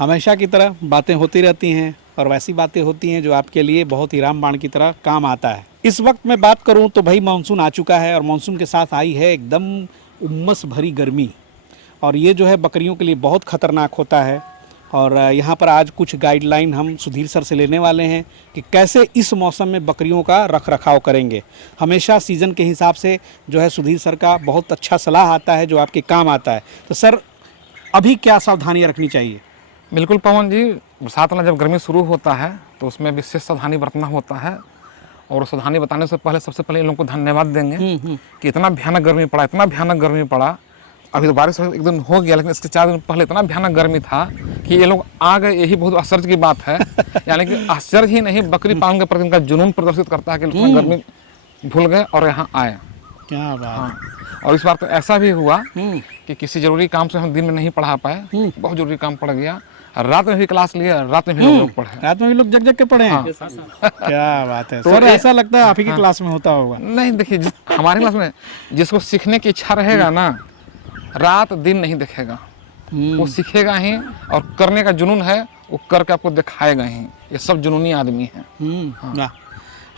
हमेशा की तरह बातें होती रहती हैं और वैसी बातें होती हैं जो आपके लिए बहुत ही रामबाण की तरह काम आता है। इस वक्त मैं बात करूं तो भाई मानसून आ चुका है और मानसून के साथ आई है एकदम उमस भरी गर्मी, और ये जो है बकरियों के लिए बहुत ख़तरनाक होता है। और यहाँ पर आज कुछ गाइडलाइन हम सुधीर सर से लेने वाले हैं कि कैसे इस मौसम में बकरियों का रख रखाव करेंगे। हमेशा सीज़न के हिसाब से जो है सुधीर सर का बहुत अच्छा सलाह आता है जो आपके काम आता है। तो सर अभी क्या सावधानियाँ रखनी चाहिए? बिल्कुल पवन जी, बरसात में जब गर्मी शुरू होता है तो उसमें विशेष सावधानी बरतना होता है। और सावधानी बताने से पहले सबसे पहले इन लोगों को धन्यवाद देंगे कि इतना भयानक गर्मी पड़ा, इतना भयानक गर्मी पड़ा। अभी तो बारिश एक दिन हो गया, लेकिन इसके 4 दिन पहले इतना भयानक गर्मी था कि ये लोग आ गए, यही बहुत आश्चर्य की बात है। यानी कि आश्चर्य ही नहीं, बकरी पालन के प्रति इनका जुनून प्रदर्शित करता है कि इतना गर्मी भूल गए और यहाँ आए। क्या बात। हाँ, और इस बार तो ऐसा भी हुआ कि किसी जरूरी काम से हम दिन में नहीं पढ़ा पाए, बहुत जरूरी काम पड़ गया। रात में भी क्लास लिया, रात में भी लोग पढ़े, रात में भी लोग जग जग के पढ़े हैं। क्या बात है। तो सर ऐसा लगता है आप ही की क्लास में होता होगा। नहीं, देखिए हमारी क्लास में जिसको सीखने की इच्छा रहेगा ना, रात दिन नहीं देखेगा, वो सीखेगा ही। और करने का जुनून है, वो करके आपको दिखाएगा ही। ये सब जुनूनी आदमी हैं।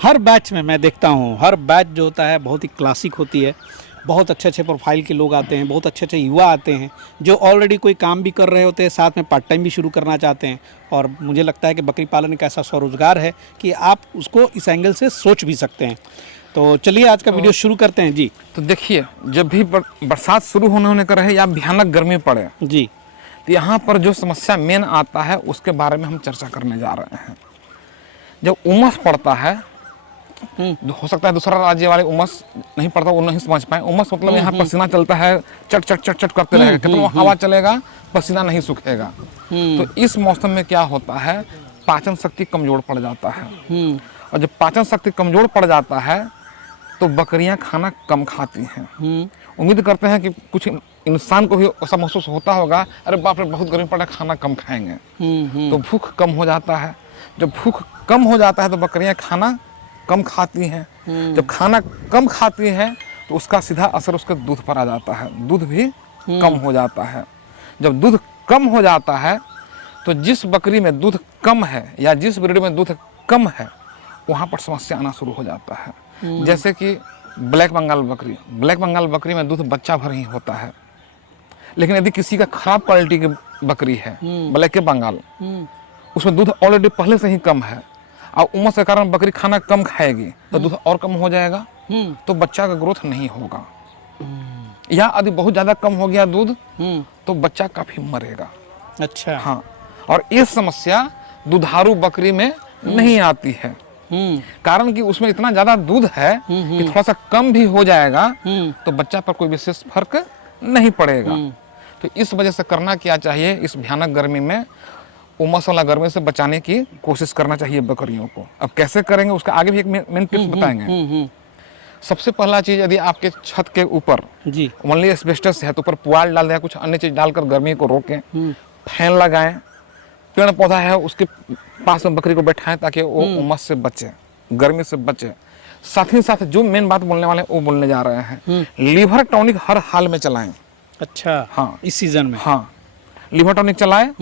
हर बैच में मैं देखता हूँ, हर बैच जो होता है बहुत ही क्लासिक होती है। बहुत अच्छे अच्छे प्रोफाइल के लोग आते हैं, बहुत अच्छे अच्छे युवा आते हैं जो ऑलरेडी कोई काम भी कर रहे होते हैं, साथ में पार्ट टाइम भी शुरू करना चाहते हैं। और मुझे लगता है कि बकरी पालन एक ऐसा स्वरोजगार है कि आप उसको इस एंगल से सोच भी सकते हैं। तो चलिए आज का वीडियो शुरू करते हैं जी। तो देखिए, जब भी बरसात शुरू होने का रहे या भयानक गर्मी पड़े जी, तो यहाँ पर जो समस्या मेन आता है उसके बारे में हम चर्चा करने जा रहे हैं। जब उमस पड़ता है, हो सकता है दूसरा राज्य वाले उमस नहीं पड़ता, वो नहीं समझ पाए। उमस मतलब यहाँ पसीना चलता है, चट चट चट चट करते रहेगा, कितना हवा चलेगा, पसीना नहीं सूखेगा। तो इस मौसम में क्या होता है, पाचन शक्ति कमजोर पड़ जाता है। और जब पाचन शक्ति कमजोर पड़ जाता है तो बकरियां खाना कम खाती हैं। उम्मीद करते हैं कि कुछ इंसान को भी ऐसा महसूस होता होगा, अरे बाप रे बहुत गर्मी पड़ा, खाना कम खाएंगे। तो भूख कम हो जाता है। जब भूख कम हो जाता है तो बकरियां खाना कम खाती हैं। जब खाना कम खाती हैं तो उसका सीधा असर उसके दूध पर आ जाता है, दूध भी कम हो जाता है। जब दूध कम हो जाता है तो जिस बकरी में दूध कम है या जिस ब्रीड में दूध कम है वहाँ पर समस्या आना शुरू हो जाता है। जैसे कि ब्लैक बंगाल बकरी में दूध बच्चा भर ही होता है। लेकिन यदि किसी का खराब क्वालिटी की बकरी है, ब्लैक बंगाल, उसमें दूध ऑलरेडी पहले से ही कम है और उमस के कारण बकरी खाना कम खाएगी तो दूध और कम हो जाएगा, तो बच्चा का ग्रोथ नहीं होगा। या यदि बहुत ज्यादा कम हो गया दूध तो बच्चा काफी मरेगा। अच्छा। हाँ, और ये समस्या दुधारू बकरी में नहीं आती है। कारण कि उसमें इतना ज्यादा दूध है कि थोड़ा सा कम भी हो जाएगा तो बच्चा पर कोई विशेष फर्क नहीं पड़ेगा। तो इस वजह से करना क्या चाहिए, इस भयानक गर्मी में उमस वाला गर्मी से बचाने की कोशिश करना चाहिए बकरियों को। अब कैसे करेंगे उसका आगे भी एक मेन टिप्स बताएंगे। सबसे पहला चीज, यदि आपके छत के ऊपर जी ओनली एस्बेस्टस है तो ऊपर पुआल डाल दें, कुछ अन्य चीज डालकर गर्मी को रोकें। फैन लगाएं, पेड़ पौधा है उसके पास में बकरी को बैठाएं ताकि वो उमस से बचे, गर्मी से बचे। साथ ही साथ जो मेन बात बोलने वाले वो बोलने जा रहे हैं, लीवर टॉनिक हर हाल में चलाएं। अच्छा। हाँ, इस सीजन में। हाँ, लीवर टॉनिक चलाएं,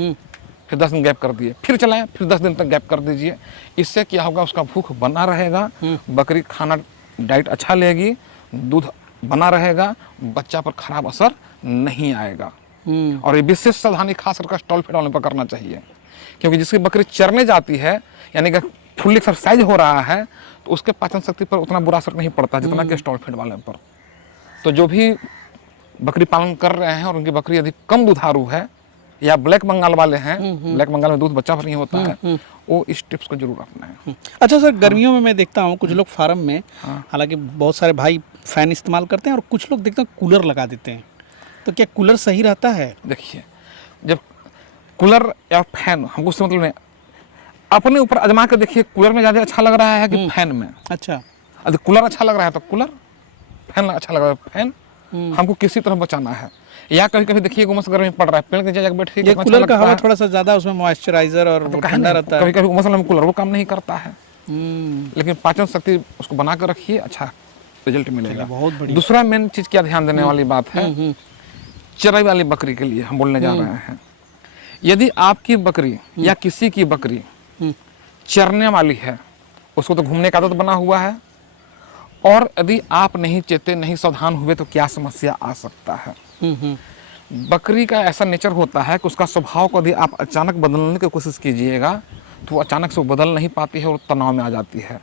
फिर 10 दिन गैप कर दिए, फिर चलाएं, फिर 10 दिन तक गैप कर दीजिए। इससे क्या होगा, उसका भूख बना रहेगा, बकरी खाना डाइट अच्छा लेगी, दूध बना रहेगा, बच्चा पर खराब असर नहीं आएगा। और ये विशेष सावधानी खास करके स्टॉल फीड वाले पर करना चाहिए, क्योंकि जिसकी बकरी चरने जाती है यानी कि फुल एक्सरसाइज हो रहा है तो उसके पाचन शक्ति पर उतना बुरा असर नहीं पड़ता जितना कि स्टॉल फीड वाले पर। तो जो भी बकरी पालन कर रहे हैं और उनकी बकरी यदि कम दुधारू है या ब्लैक बंगाल वाले हैं, ब्लैक बंगाल में दूध बच्चा भर नहीं होता है, वो इस टिप्स को जरूर अपनाएं। अच्छा सर, गर्मियों में मैं देखता हूँ कुछ लोग फार्म में, हालांकि बहुत सारे भाई फैन इस्तेमाल करते हैं और कुछ लोग देखते हैं कूलर लगा देते हैं, तो क्या कूलर सही रहता है? देखिए, जब कूलर या फैन, हमको उससे मतलब नहीं, अपने ऊपर आजमा कर देखिए कूलर में ज़्यादा अच्छा लग रहा है कि फैन में। अच्छा। यदि कूलर अच्छा लग रहा है तो कूलर, फैन अच्छा लग रहा है फैन। हमको किसी तरह बचाना है। या कभी कभी देखिए उमस गर्मी पड़ रहा है, पेड़ के नीचे जाकर बैठिए, ये कूलर का हवा थोड़ा सा ज़्यादा उसमें मॉइस्चराइजर और वो ठंडा रहता है। कभी कभी उमस में कूलर वो काम नहीं करता है, लेकिन पाचन शक्ति उसको बना कर रखिए, अच्छा रिजल्ट मिलेगा। बहुत बढ़िया। दूसरा मेन चीज क्या ध्यान देने वाली बात है, चराई वाली बकरी के लिए हम बोलने जा रहे हैं। यदि आपकी बकरी या किसी की बकरी चरने वाली है, उसको तो घूमने का आदत बना हुआ है, और यदि आप नहीं चेते, नहीं सावधान हुए तो क्या समस्या आ सकता है। बकरी का ऐसा नेचर होता है कि उसका स्वभाव को यदि आप अचानक बदलने की कोशिश कीजिएगा तो वो अचानक से वो बदल नहीं पाती है और तनाव में आ जाती है।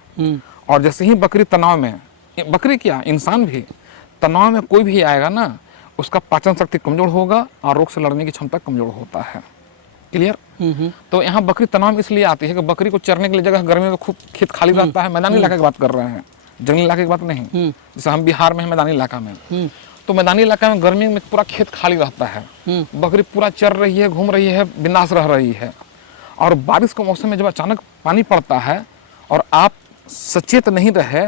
और जैसे ही बकरी तनाव में, बकरी क्या इंसान भी तनाव में कोई भी आएगा ना, उसका पाचन शक्ति कमजोर होगा और रोग से लड़ने की क्षमता कमजोर होता है। क्लियर। तो यहाँ बकरी तनाव में इसलिए आती है कि बकरी को चरने के लिए जगह गर्मी में खूब खेत खाली रहता है। मैदानी इलाके की बात कर रहे हैं, जंगली इलाके की बात नहीं। जैसे हम बिहार में हैं, मैदानी इलाका में, तो मैदानी इलाका में गर्मी में पूरा खेत खाली रहता है, बकरी पूरा चर रही है, घूम रही है, बिंदास रह रही है। और बारिश के मौसम में जब अचानक पानी पड़ता है और आप सचेत नहीं रहे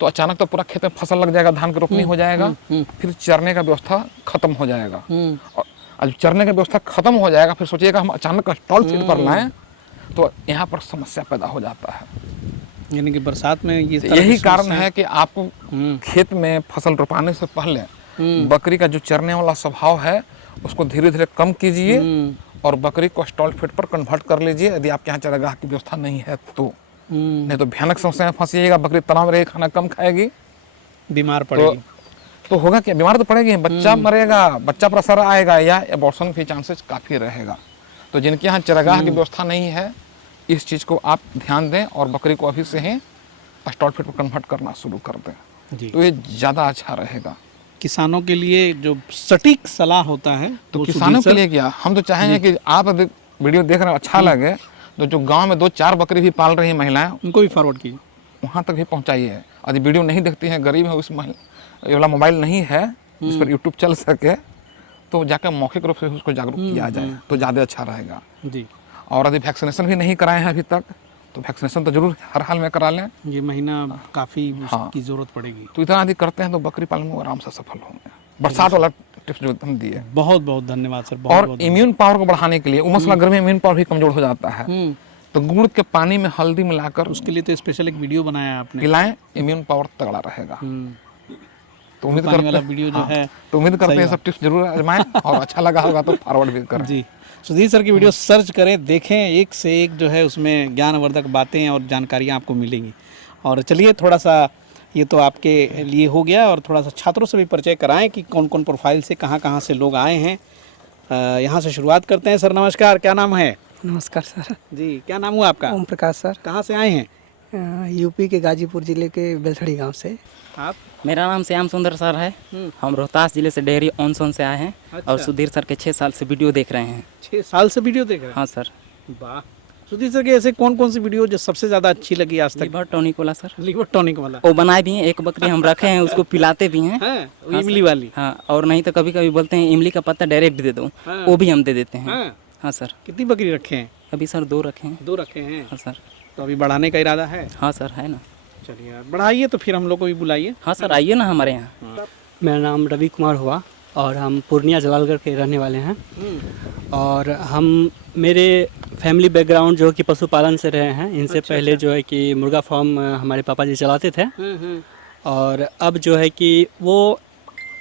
तो अचानक तो पूरा खेत में फसल लग जाएगा, धान की रोपनी हो जाएगा, फिर चरने का व्यवस्था खत्म हो जाएगा। और जब चरने का व्यवस्था खत्म हो जाएगा, फिर सोचिएगा हम अचानक स्टॉल फीड पर लाएं, तो यहाँ पर समस्या पैदा हो जाता है। यानी कि बरसात में ये यही कारण है कि आपको खेत में फसल रोपाने से पहले बकरी का जो चरने वाला स्वभाव है उसको धीरे धीरे कम कीजिए और बकरी को स्टॉल फीड पर कन्वर्ट कर लीजिए, यदि आपके यहाँ चरागाह की व्यवस्था नहीं है तो। नहीं तो भयानक समस्या में फंसिएगा, बकरी तनाव में रहेगी, खाना कम खाएगी, बीमार पड़ेगी। तो होगा क्या, बीमार तो पड़ेगी, बच्चा मरेगा, बच्चा पर असर आएगा या एबॉर्शन के चांसेस काफ़ी रहेगा। तो जिनके यहाँ चरागाह की व्यवस्था नहीं है, इस चीज़ को आप ध्यान दें और बकरी को अभी से ही स्टॉल फीड पर कन्वर्ट करना शुरू कर दें, तो ये ज़्यादा अच्छा रहेगा। किसानों के लिए जो सटीक सलाह होता है तो किसानों के लिए क्या, हम तो चाहेंगे कि आप वीडियो देख रहे हो अच्छा लगे तो जो गांव में 2-4 बकरी भी पाल रही महिलाएं, उनको भी फॉरवर्ड कीजिए, वहां तक भी पहुंचाइए। यदि वीडियो नहीं देखती हैं, गरीब है, उस ये वाला मोबाइल नहीं है जिस पर यूट्यूब चल सके, तो जाकर मौखिक रूप से उसको जागरूक किया जाए तो ज़्यादा अच्छा रहेगा जी। और यदि वैक्सीनेशन भी नहीं कराए हैं अभी तक तो वैक्सीनेशन तो जरूर हर हाल में करा लें, ये महीना काफ़ी की ज़रूरत पड़ेगी। तो इतना यदि करते हैं तो बकरी पालन में आराम से सफल होंगे। बरसात वाला टिप्स जो हम दिए, बहुत बहुत धन्यवाद सर। और इम्यून पावर को बढ़ाने के लिए, उमस वाला गर्मी में इम्यून पावर भी कमजोर हो जाता है, तो गुड़ के पानी में हल्दी मिलाकर उसके लिए तो स्पेशल एक वीडियो बनाया आपने, पिलाएं, इम्यून पावर तगड़ा रहेगा। तो उम्मीद करते हैं वीडियो जो है, तो उम्मीद करते हैं सब टिप्स जरूर आजमाएं और अच्छा लगा होगा तो फॉरवर्ड भी करें जी। सुधीर सर की वीडियो सर्च करें, देखें, एक से एक जो है उसमें ज्ञानवर्धक बातें और जानकारियाँ आपको मिलेंगी। और चलिए थोड़ा सा ये तो आपके लिए हो गया, और थोड़ा सा छात्रों से भी परिचय कराएं कि कौन कौन प्रोफाइल से कहाँ से लोग आए हैं। यहाँ से शुरुआत करते हैं। सर नमस्कार, क्या नाम है? नमस्कार सर जी, क्या नाम हुआ आपका? ओम प्रकाश सर। कहाँ से आए हैं? यूपी के गाजीपुर जिले के बेलथड़ी गांव से। आप? मेरा नाम श्याम सुंदर सर है। हम रोहतास जिले से डेहरी ऑन सोन से आए हैं। अच्छा। और सुधीर सर के 6 साल से वीडियो देख रहे हैं। 6 साल से वीडियो देख रहे हैं? हाँ सर। वाह। सुधीर सर के ऐसे कौन कौन सी वीडियो जो सबसे ज़्यादा अच्छी लगी आज तक? लिवर टॉनिक वाला सर। लिवर टॉनिक वाला वो बनाए भी हैं, एक बकरी हम रखे हैं, उसको पिलाते भी हैं। हाँ, इमली वाली। हाँ, और नहीं तो कभी कभी बोलते हैं इमली का पत्ता डायरेक्ट दे दो, वो भी हम दे देते हैं। हाँ सर। कितनी बकरी रखे हैं? अभी सर 2 रखे हैं। 2 रखे हैं? हाँ सर। तो अभी बढ़ाने का इरादा है? हाँ सर, है ना। चलिए बढ़ाइए, तो फिर हम लोग को भी बुलाइए। हाँ सर, आइए ना हमारे यहाँ। मेरा नाम रवि कुमार हुआ और हम पूर्णिया जलालगढ़ के रहने वाले हैं। और हम, मेरे फैमिली बैकग्राउंड जो कि पशुपालन से रहे हैं। इनसे पहले जो है कि मुर्गा फार्म हमारे पापा जी चलाते थे, और अब जो है कि वो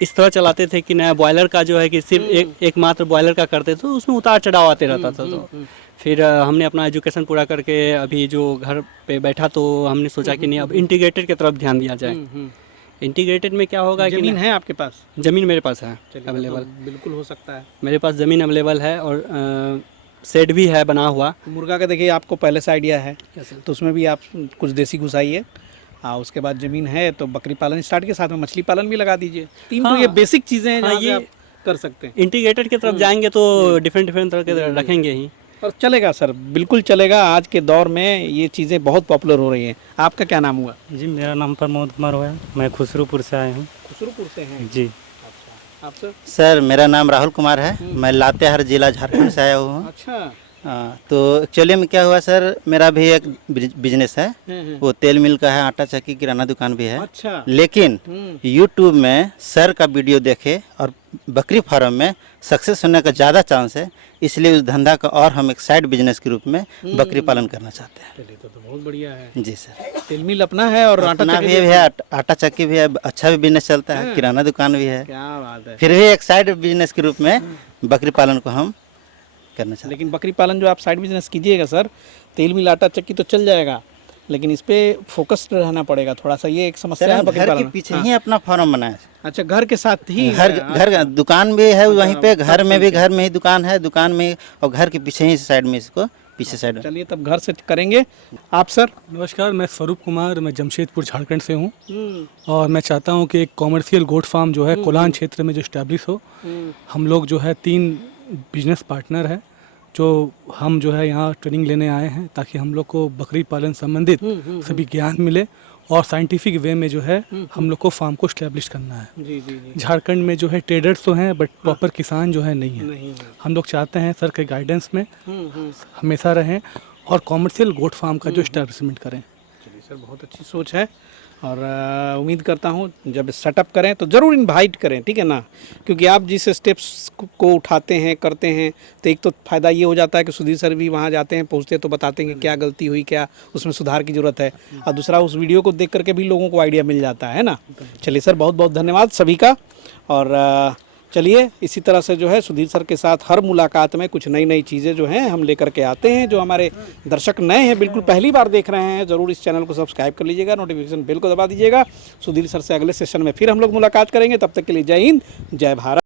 इस तरह चलाते थे कि नया बॉयलर का जो है कि सिर्फ एकमात्र बॉयलर का करते थे, उसमें उतार चढ़ाव आते रहता था। तो फिर हमने अपना एजुकेशन पूरा करके अभी जो घर पे बैठा, तो हमने सोचा कि नहीं, अब इंटीग्रेटेड की तरफ ध्यान दिया जाए। इंटीग्रेटेड में क्या होगा कि ज़मीन है आपके पास? ज़मीन मेरे पास है अवेलेबल, बिल्कुल हो सकता है। मेरे पास ज़मीन अवेलेबल है और शेड भी है बना हुआ। मुर्गा का देखिए आपको पहले से आइडिया है, तो उसमें भी आप कुछ देसी घुसाइए। हाँ, उसके बाद ज़मीन है तो बकरी पालन स्टार्ट के साथ में मछली पालन भी लगा दीजिए। 3 तो ये बेसिक चीज़ें हैं, ये आप कर सकते हैं। इंटीग्रेटेड की तरफ जाएंगे तो डिफरेंट तरह के रखेंगे ही, और चलेगा सर, बिल्कुल चलेगा। आज के दौर में ये चीज़ें बहुत पॉपुलर हो रही हैं। आपका क्या नाम हुआ? जी, मेरा नाम प्रमोद कुमार हुआ है, मैं खुसरूपुर से आया हूँ। खुसरूपुर से हैं जी। अच्छा, आप सर? सर मेरा नाम राहुल कुमार है, मैं लातेहार जिला झारखंड से आया हुआ हूँ। अच्छा। तो एक्चुअली में क्या हुआ सर, मेरा भी एक बिजनेस है, वो तेल मिल का है, आटा चक्की, किराना दुकान भी है। अच्छा। लेकिन यूट्यूब में सर का वीडियो देखे और बकरी फार्म में सक्सेस होने का ज़्यादा चांस है, इसलिए उस धंधा का और हम एक साइड बिजनेस के रूप में बकरी पालन करना चाहते हैं। चलिए, तो बहुत बढ़िया है। जी सर। तेल मिल अपना है और आटा अपना भी है, आटा चक्की भी है, अच्छा भी बिजनेस चलता है, किराना दुकान भी है। क्या बात है। फिर भी एक साइड बिजनेस के रूप में बकरी पालन को हम करना चाहते लेकिन बकरी पालन जो आप साइड बिजनेस कीजिएगा सर, तेल मिल आटा चक्की तो चल जाएगा, लेकिन इस पे फोकस्ड रहना पड़ेगा थोड़ा सा, ये एक हैं। समस्या सर है हम बकरी घर के पालन में। पीछे हाँ। ही अपना फार्म बनाया है। अच्छा, घर के साथ ही घर दुकान भी है वहीं पे, घर में ही दुकान है, दुकान में और घर के पीछे ही साइड में इसको पीछे साइड में। चलिए तब घर से करेंगे। आप सर? नमस्कार, मैं स्वरूप कुमार, मैं जमशेदपुर झारखंड से हूँ और मैं चाहता हूँ कि एक कॉमर्शियल गोट फार्म जो है कोलान क्षेत्र में जो इस्टेब्लिश हो। हम लोग जो है 3 बिजनेस पार्टनर हैं जो हम जो है यहाँ ट्रेनिंग लेने आए हैं ताकि हम लोग को बकरी पालन संबंधित सभी ज्ञान मिले और साइंटिफिक वे में जो है हम लोग को फार्म को इस्टेब्लिश करना है। जी जी जी। झारखंड में जो है ट्रेडर्स तो हैं बट प्रॉपर किसान जो है नहीं है। हम लोग चाहते हैं सर के गाइडेंस में हमेशा रहें और कॉमर्शियल गोट फार्म का जो इस्टेब्लिशमेंट करें। चलिए सर, बहुत अच्छी सोच है और उम्मीद करता हूँ जब सेटअप करें तो ज़रूर इनवाइट करें, ठीक है ना, क्योंकि आप जिस स्टेप्स को उठाते हैं करते हैं तो एक तो फ़ायदा ये हो जाता है कि सुधीर सर भी वहाँ जाते हैं, पहुँचते तो बताते हैं कि क्या गलती हुई, क्या उसमें सुधार की ज़रूरत है, और दूसरा उस वीडियो को देख करके भी लोगों को आइडिया मिल जाता है ना। चलिए सर, बहुत बहुत धन्यवाद सभी का। और चलिए इसी तरह से जो है सुधीर सर के साथ हर मुलाकात में कुछ नई नई चीज़ें जो हैं हम लेकर के आते हैं। जो हमारे दर्शक नए हैं, बिल्कुल पहली बार देख रहे हैं, ज़रूर इस चैनल को सब्सक्राइब कर लीजिएगा, नोटिफिकेशन बेल को दबा दीजिएगा। सुधीर सर से अगले सेशन में फिर हम लोग मुलाकात करेंगे, तब तक के लिए जय हिंद, जय भारत।